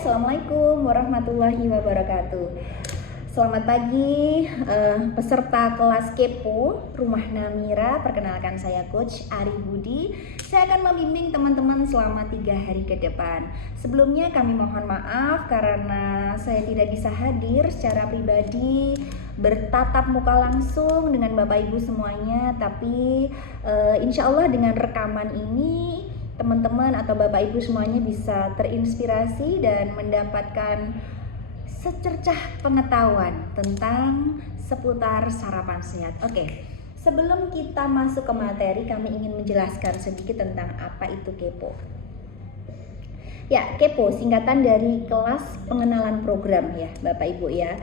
Assalamualaikum warahmatullahi wabarakatuh. Selamat pagi peserta kelas Kepo Rumah Namira. Perkenalkan, saya Coach Ari Budi. Saya akan membimbing teman-teman selama 3 hari ke depan. Sebelumnya kami mohon maaf karena saya tidak bisa hadir secara pribadi bertatap muka langsung dengan Bapak Ibu semuanya. Tapi insya Allah dengan rekaman ini teman-teman atau Bapak Ibu semuanya bisa terinspirasi dan mendapatkan secercah pengetahuan tentang seputar sarapan sehat. Oke, sebelum kita masuk ke materi, kami ingin menjelaskan sedikit tentang apa itu Kepo. Ya, Kepo singkatan dari kelas pengenalan program ya Bapak Ibu ya.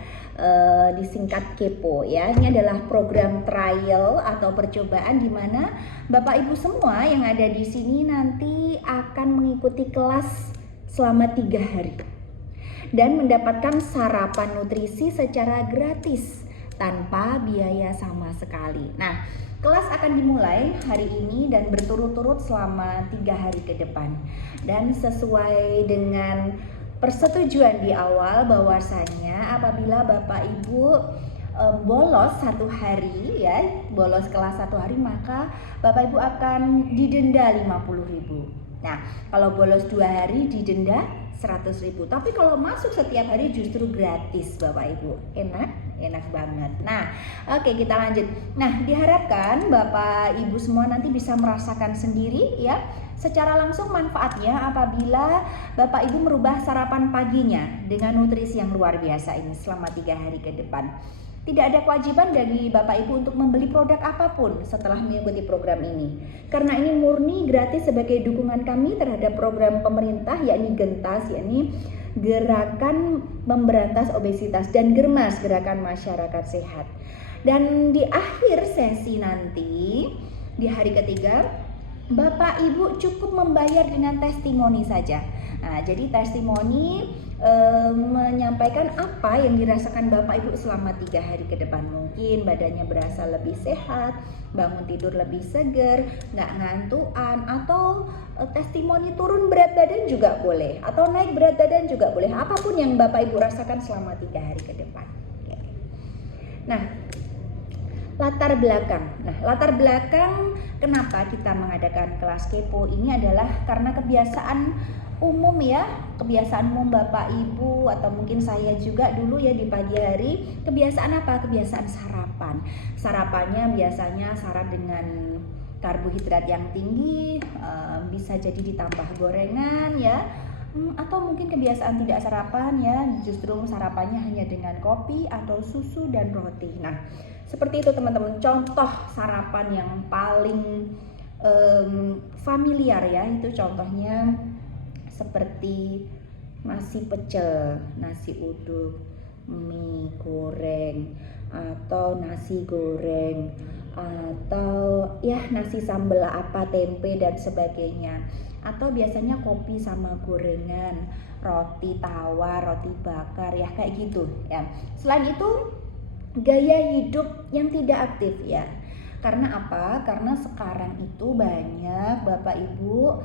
Disingkat Kepo ya. Ini adalah program trial atau percobaan di mana Bapak Ibu semua yang ada di sini nanti akan mengikuti kelas selama 3 hari dan mendapatkan sarapan nutrisi secara gratis tanpa biaya sama sekali. Nah, kelas akan dimulai hari ini dan berturut-turut selama 3 hari ke depan. Dan sesuai dengan persetujuan di awal bahwasanya apabila Bapak Ibu bolos 1 hari ya, bolos kelas 1 hari, maka Bapak Ibu akan didenda 50.000. Nah, kalau bolos 2 hari didenda 100.000. Tapi kalau masuk setiap hari justru gratis Bapak Ibu. Enak banget. Nah, oke, kita lanjut. Nah, diharapkan Bapak Ibu semua nanti bisa merasakan sendiri ya secara langsung manfaatnya apabila Bapak Ibu merubah sarapan paginya dengan nutrisi yang luar biasa ini selama 3 hari ke depan. Tidak ada kewajiban bagi Bapak Ibu untuk membeli produk apapun setelah mengikuti program ini. Karena ini murni gratis sebagai dukungan kami terhadap program pemerintah yakni GENTAS, yakni Gerakan Memberantas Obesitas dan GERMAS, Gerakan Masyarakat Sehat. Dan di akhir sesi nanti, di hari ketiga, Bapak Ibu cukup membayar dengan testimoni saja. Nah, jadi testimoni menyampaikan apa yang dirasakan Bapak Ibu selama 3 hari ke depan. Mungkin badannya berasa lebih sehat, bangun tidur lebih segar, nggak ngantuan, atau testimoni turun berat badan juga boleh, atau naik berat badan juga boleh. Apapun yang Bapak Ibu rasakan selama 3 hari ke depan. Oke. Nah, latar belakang kenapa kita mengadakan kelas Kepo ini adalah karena kebiasaan umum Bapak Ibu atau mungkin saya juga dulu ya di pagi hari, kebiasaan apa? Kebiasaan sarapan. Sarapannya biasanya syarat dengan karbohidrat yang tinggi, bisa jadi ditambah gorengan ya, atau mungkin kebiasaan tidak sarapan ya, justru sarapannya hanya dengan kopi atau susu dan roti. Nah, seperti itu teman-teman, contoh sarapan yang paling familiar ya, itu contohnya seperti nasi pecel, nasi uduk, mie goreng, atau nasi goreng, atau ya nasi sambal apa, tempe dan sebagainya. Atau biasanya kopi sama gorengan, roti tawar, roti bakar ya, kayak gitu ya. Selain itu gaya hidup yang tidak aktif ya. Karena apa? Karena sekarang itu banyak Bapak Ibu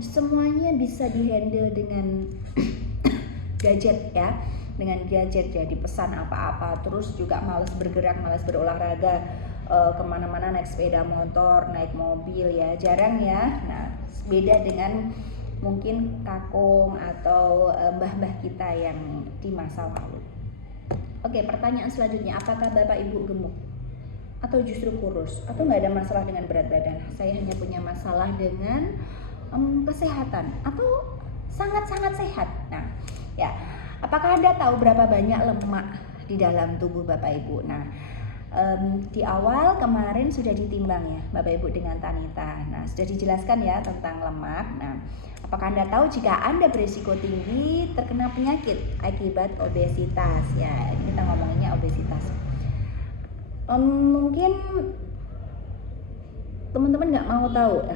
semuanya bisa dihandle dengan gadget ya, dengan gadget. Jadi pesan apa-apa, terus juga malas bergerak, malas berolahraga, kemana-mana naik sepeda motor, naik mobil ya, jarang ya. Nah, beda dengan mungkin kakung atau mbah-mbah kita yang di masa lalu. Oke, pertanyaan selanjutnya, apakah Bapak Ibu gemuk? Atau justru kurus? Atau nggak ada masalah dengan berat badan? Saya hanya punya masalah dengan kesehatan atau sangat-sangat sehat. Nah, ya, apakah Anda tahu berapa banyak lemak di dalam tubuh Bapak Ibu? Nah, di awal kemarin sudah ditimbang ya Bapak Ibu dengan Tanita. Nah, sudah dijelaskan ya tentang lemak. Nah, apakah Anda tahu jika Anda berisiko tinggi terkena penyakit akibat obesitas? Ya, ini kita ngomonginnya obesitas. Mungkin teman-teman nggak mau tahu.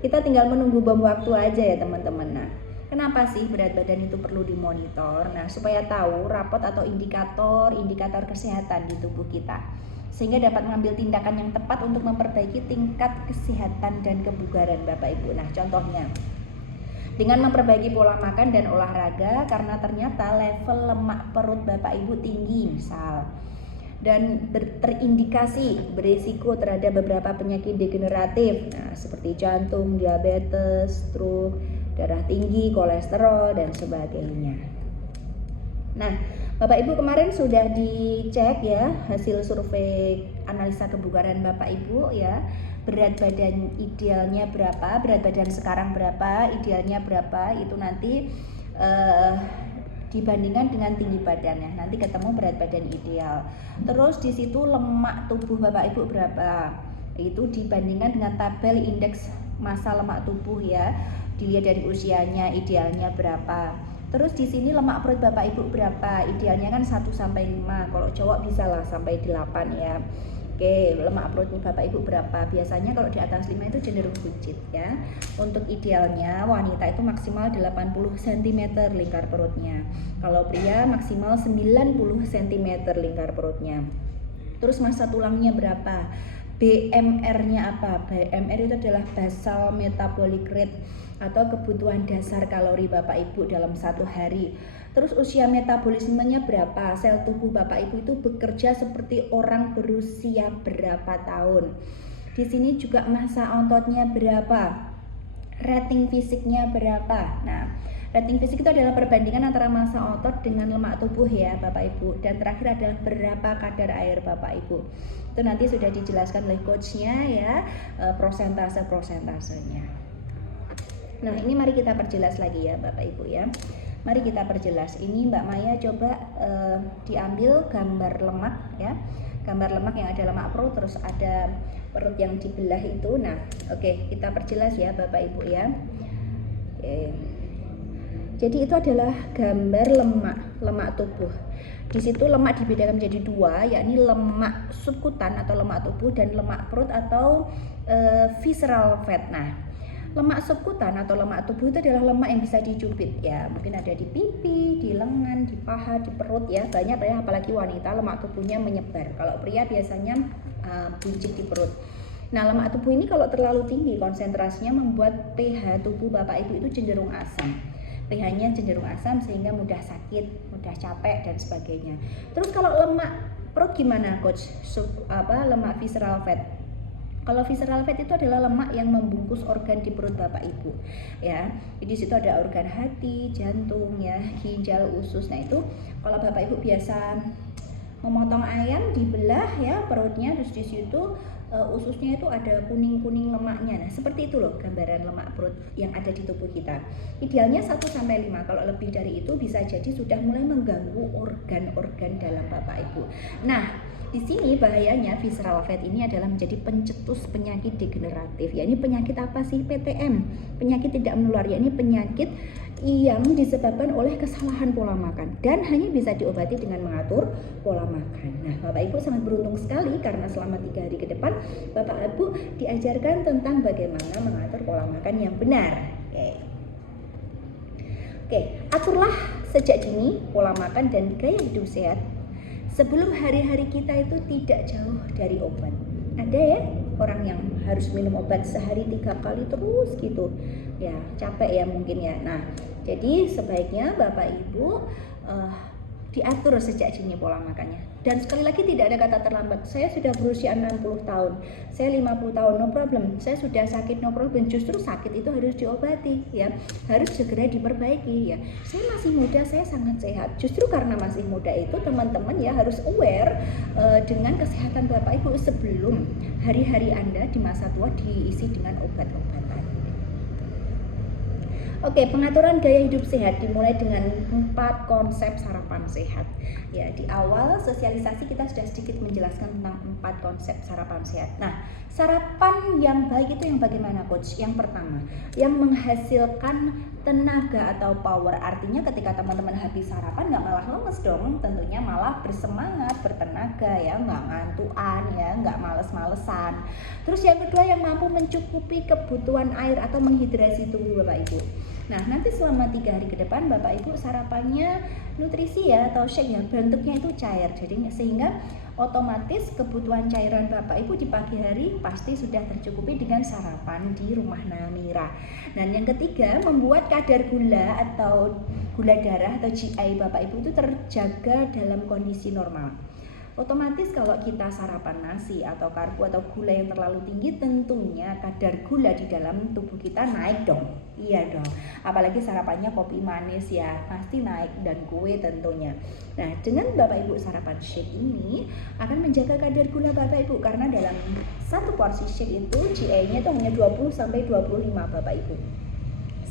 Kita tinggal menunggu bom waktu aja ya teman-teman. Nah, kenapa sih berat badan itu perlu dimonitor? Nah, supaya tahu rapot atau indikator kesehatan di tubuh kita, sehingga dapat mengambil tindakan yang tepat untuk memperbaiki tingkat kesehatan dan kebugaran Bapak Ibu. Nah, contohnya dengan memperbaiki pola makan dan olahraga, karena ternyata level lemak perut Bapak Ibu tinggi misal, dan terindikasi berisiko terhadap beberapa penyakit degeneratif, nah, seperti jantung, diabetes, stroke, darah tinggi, kolesterol, dan sebagainya. Nah, Bapak Ibu kemarin sudah dicek ya hasil survei analisa kebugaran Bapak Ibu ya. Berat badan idealnya berapa, berat badan sekarang berapa, idealnya berapa, itu nanti dibandingkan dengan tinggi badannya, nanti ketemu berat badan ideal. Terus di situ lemak tubuh Bapak Ibu berapa, itu dibandingkan dengan tabel indeks massa lemak tubuh ya, dilihat dari usianya idealnya berapa. Terus di sini lemak perut Bapak Ibu berapa, idealnya kan 1 sampai 5, kalau cowok bisa lah sampai 8 ya. Oke, lemak perutnya Bapak Ibu berapa? Biasanya kalau di atas 5 itu cenderung buncit ya. Untuk idealnya wanita itu maksimal 80 cm lingkar perutnya. Kalau pria maksimal 90 cm lingkar perutnya. Terus massa tulangnya berapa? BMR-nya apa? BMR itu adalah basal metabolic rate atau kebutuhan dasar kalori Bapak Ibu dalam satu hari. Terus usia metabolismenya berapa? Sel tubuh Bapak Ibu itu bekerja seperti orang berusia berapa tahun? Di sini juga massa ototnya berapa? Rating fisiknya berapa? Nah, rating fisik itu adalah perbandingan antara massa otot dengan lemak tubuh ya Bapak Ibu. Dan terakhir adalah berapa kadar air Bapak Ibu. Itu nanti sudah dijelaskan oleh coachnya ya, prosentase-prosentasenya. Nah, ini mari kita perjelas lagi ya Bapak Ibu ya. Mari kita perjelas. Ini Mbak Maya coba diambil gambar lemak ya. Gambar lemak yang ada lemak perut, terus ada perut yang dibelah itu. Nah, oke, kita perjelas ya Bapak Ibu ya. Oke. Jadi itu adalah gambar lemak tubuh. Di situ lemak dibedakan menjadi dua, yakni lemak subkutan atau lemak tubuh dan lemak perut atau visceral fat. Nah, lemak subkutan atau lemak tubuh itu adalah lemak yang bisa dicubit ya, mungkin ada di pipi, di lengan, di paha, di perut ya, banyak ya, apalagi wanita lemak tubuhnya menyebar. Kalau pria biasanya buncit di perut. Nah, lemak tubuh ini kalau terlalu tinggi konsentrasinya membuat pH tubuh Bapak Ibu itu cenderung asam. pH-nya cenderung asam sehingga mudah sakit, mudah capek dan sebagainya. Terus kalau lemak perut gimana coach? Lemak visceral fat. Kalau visceral fat itu adalah lemak yang membungkus organ di perut Bapak Ibu ya. Jadi situ ada organ hati, jantung ya, ginjal, usus. Nah, itu kalau Bapak Ibu biasa memotong ayam dibelah ya perutnya, terus di situ ususnya itu ada kuning-kuning lemaknya. Nah, seperti itu loh gambaran lemak perut yang ada di tubuh kita. Idealnya 1 sampai 5. Kalau lebih dari itu bisa jadi sudah mulai mengganggu organ-organ dalam Bapak Ibu. Nah, di sini bahayanya visceral fat ini adalah menjadi pencetus penyakit degeneratif. Ya, ini penyakit apa sih? PTM, penyakit tidak menular. Ya, ini penyakit yang disebabkan oleh kesalahan pola makan dan hanya bisa diobati dengan mengatur pola makan. Nah, Bapak Ibu sangat beruntung sekali karena selama 3 hari ke depan Bapak Ibu diajarkan tentang bagaimana mengatur pola makan yang benar. Oke, aturlah sejak dini pola makan dan gaya hidup sehat sebelum hari-hari kita itu tidak jauh dari obat. Ada ya orang yang harus minum obat sehari 3 kali terus gitu ya, capek ya mungkin ya. Nah, jadi sebaiknya Bapak Ibu diatur sejak dini pola makannya. Dan sekali lagi tidak ada kata terlambat. Saya sudah berusia 60 tahun, saya 50 tahun, no problem. Saya sudah sakit, no problem. Justru sakit itu harus diobati ya, harus segera diperbaiki ya. Saya masih muda, saya sangat sehat. Justru karena masih muda itu teman-teman ya harus aware dengan kesehatan Bapak Ibu sebelum hari-hari Anda di masa tua diisi dengan obat-obatan. Oke, pengaturan gaya hidup sehat dimulai dengan 4 konsep sarapan sehat. Ya, di awal sosialisasi kita sudah sedikit menjelaskan tentang 4 konsep sarapan sehat. Nah, sarapan yang baik itu yang bagaimana coach? Yang pertama, yang menghasilkan tenaga atau power. Artinya ketika teman-teman habis sarapan nggak malah lemes dong, tentunya malah bersemangat, bertenaga ya, nggak ngantuan ya, nggak males-malesan. Terus yang kedua, yang mampu mencukupi kebutuhan air atau menghidrasi tubuh Bapak Ibu. Nah, nanti selama 3 hari ke depan Bapak Ibu sarapannya nutrisi ya atau shake ya, bentuknya itu cair. Jadi sehingga otomatis kebutuhan cairan Bapak Ibu di pagi hari pasti sudah tercukupi dengan sarapan di Rumah Namira. Dan yang ketiga, membuat kadar gula atau gula darah atau GI Bapak Ibu itu terjaga dalam kondisi normal. Otomatis kalau kita sarapan nasi atau karbo atau gula yang terlalu tinggi, tentunya kadar gula di dalam tubuh kita naik dong. Iya dong. Apalagi sarapannya kopi manis ya, pasti naik, dan kue tentunya. Nah, dengan Bapak Ibu sarapan shake ini akan menjaga kadar gula Bapak Ibu, karena dalam satu porsi shake itu GI-nya itu hanya 20 sampai 25 Bapak Ibu.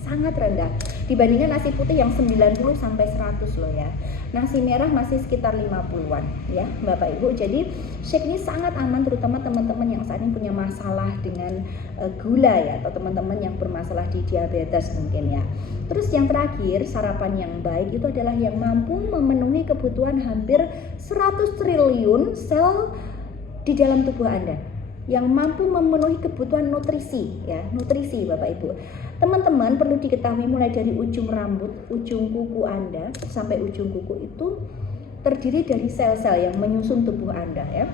Sangat rendah dibandingkan nasi putih yang 90 sampai 100 loh ya. Nasi merah masih sekitar 50-an ya Bapak Ibu. Jadi shake ini sangat aman, terutama teman-teman yang saat ini punya masalah dengan gula ya, atau teman-teman yang bermasalah di diabetes mungkin ya. Terus yang terakhir, sarapan yang baik itu adalah yang mampu memenuhi kebutuhan hampir 100 triliun sel di dalam tubuh Anda, yang mampu memenuhi kebutuhan nutrisi ya, nutrisi Bapak Ibu. Teman-teman perlu diketahui, mulai dari ujung rambut, ujung kuku Anda sampai ujung kuku itu terdiri dari sel-sel yang menyusun tubuh Anda ya.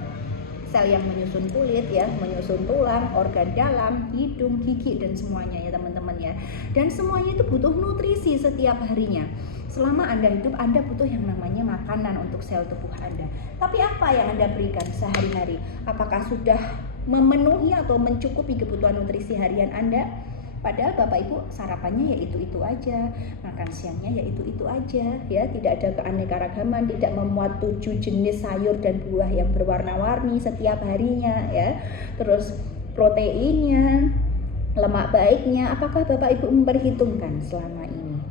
Sel yang menyusun kulit ya, menyusun tulang, organ dalam, hidung, gigi, dan semuanya ya teman-teman ya. Dan semuanya itu butuh nutrisi setiap harinya. Selama Anda hidup, Anda butuh yang namanya makanan untuk sel tubuh Anda. Tapi apa yang Anda berikan sehari-hari? Apakah sudah memenuhi atau mencukupi kebutuhan nutrisi harian Anda? Padahal Bapak Ibu sarapannya ya itu-itu aja, makan siangnya ya itu-itu aja ya, tidak ada keanekaragaman, tidak memuat 7 jenis sayur dan buah yang berwarna-warni setiap harinya ya. Terus proteinnya, lemak baiknya, apakah Bapak Ibu memperhitungkan selama ini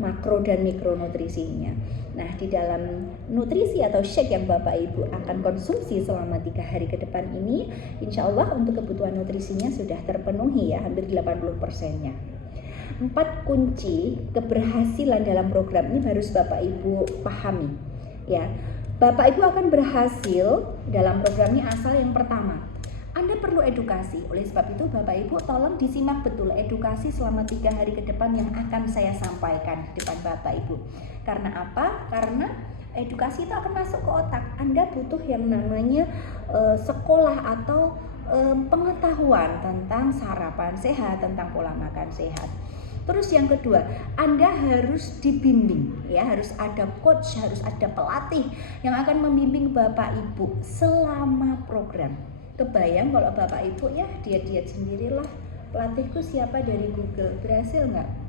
makro dan mikronutrisinya? Nah, di dalam nutrisi atau shake yang Bapak Ibu akan konsumsi selama 3 hari ke depan ini, insya Allah untuk kebutuhan nutrisinya sudah terpenuhi ya, hampir 80%-nya. 4 kunci keberhasilan dalam program ini harus Bapak Ibu pahami ya. Bapak Ibu akan berhasil dalam program ini asal yang pertama, Anda perlu edukasi. Oleh sebab itu Bapak Ibu tolong disimak betul edukasi selama 3 hari ke depan yang akan saya sampaikan di depan Bapak Ibu. Karena apa? Karena edukasi itu akan masuk ke otak. Anda butuh yang namanya sekolah atau pengetahuan tentang sarapan sehat, tentang pola makan sehat. Terus yang kedua, Anda harus dibimbing ya, harus ada coach, harus ada pelatih yang akan membimbing Bapak Ibu selama program. Kebayang kalau Bapak Ibu ya diet-diet sendirilah, pelatihku siapa dari Google, berhasil nggak?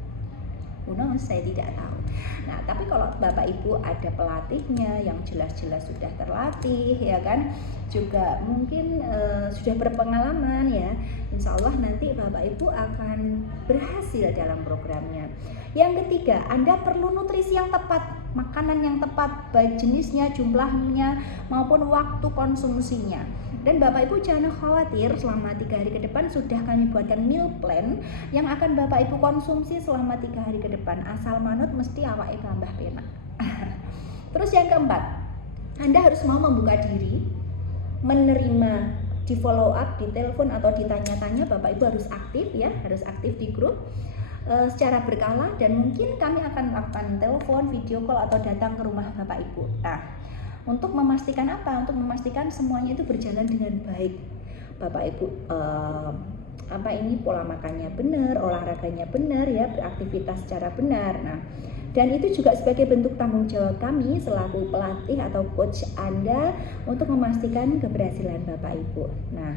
Saya tidak tahu. Nah, tapi kalau Bapak Ibu ada pelatihnya yang jelas-jelas sudah terlatih ya kan, juga mungkin sudah berpengalaman ya, insya Allah nanti Bapak Ibu akan berhasil dalam programnya. Yang ketiga, Anda perlu nutrisi yang tepat, makanan yang tepat, baik jenisnya, jumlahnya, maupun waktu konsumsinya. Dan Bapak Ibu jangan khawatir, selama 3 hari ke depan sudah kami buatkan meal plan yang akan Bapak Ibu konsumsi selama 3 hari ke depan. Asal manut mesti awake tambah penak. Terus yang keempat, Anda harus mau membuka diri, menerima di follow up, di telepon atau ditanya-tanya. Bapak Ibu harus aktif ya, harus aktif di grup secara berkala, dan mungkin kami akan melakukan telepon, video call, atau datang ke rumah Bapak Ibu. Nah, untuk memastikan apa? Untuk memastikan semuanya itu berjalan dengan baik. Bapak Ibu pola makannya benar, olahraganya benar ya, beraktivitas secara benar. Nah, dan itu juga sebagai bentuk tanggung jawab kami selaku pelatih atau coach Anda untuk memastikan keberhasilan Bapak Ibu. Nah,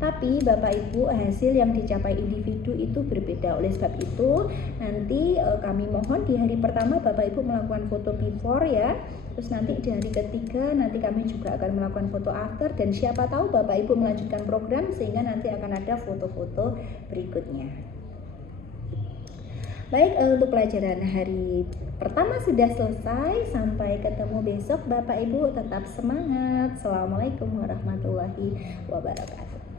tapi Bapak Ibu, hasil yang dicapai individu itu berbeda. Oleh sebab itu nanti kami mohon di hari pertama Bapak Ibu melakukan foto before ya. Terus nanti di hari ketiga nanti kami juga akan melakukan foto after, dan siapa tahu Bapak Ibu melanjutkan program sehingga nanti akan ada foto-foto berikutnya. Baik, untuk pelajaran hari pertama sudah selesai. Sampai ketemu besok Bapak Ibu, tetap semangat. Assalamualaikum warahmatullahi wabarakatuh.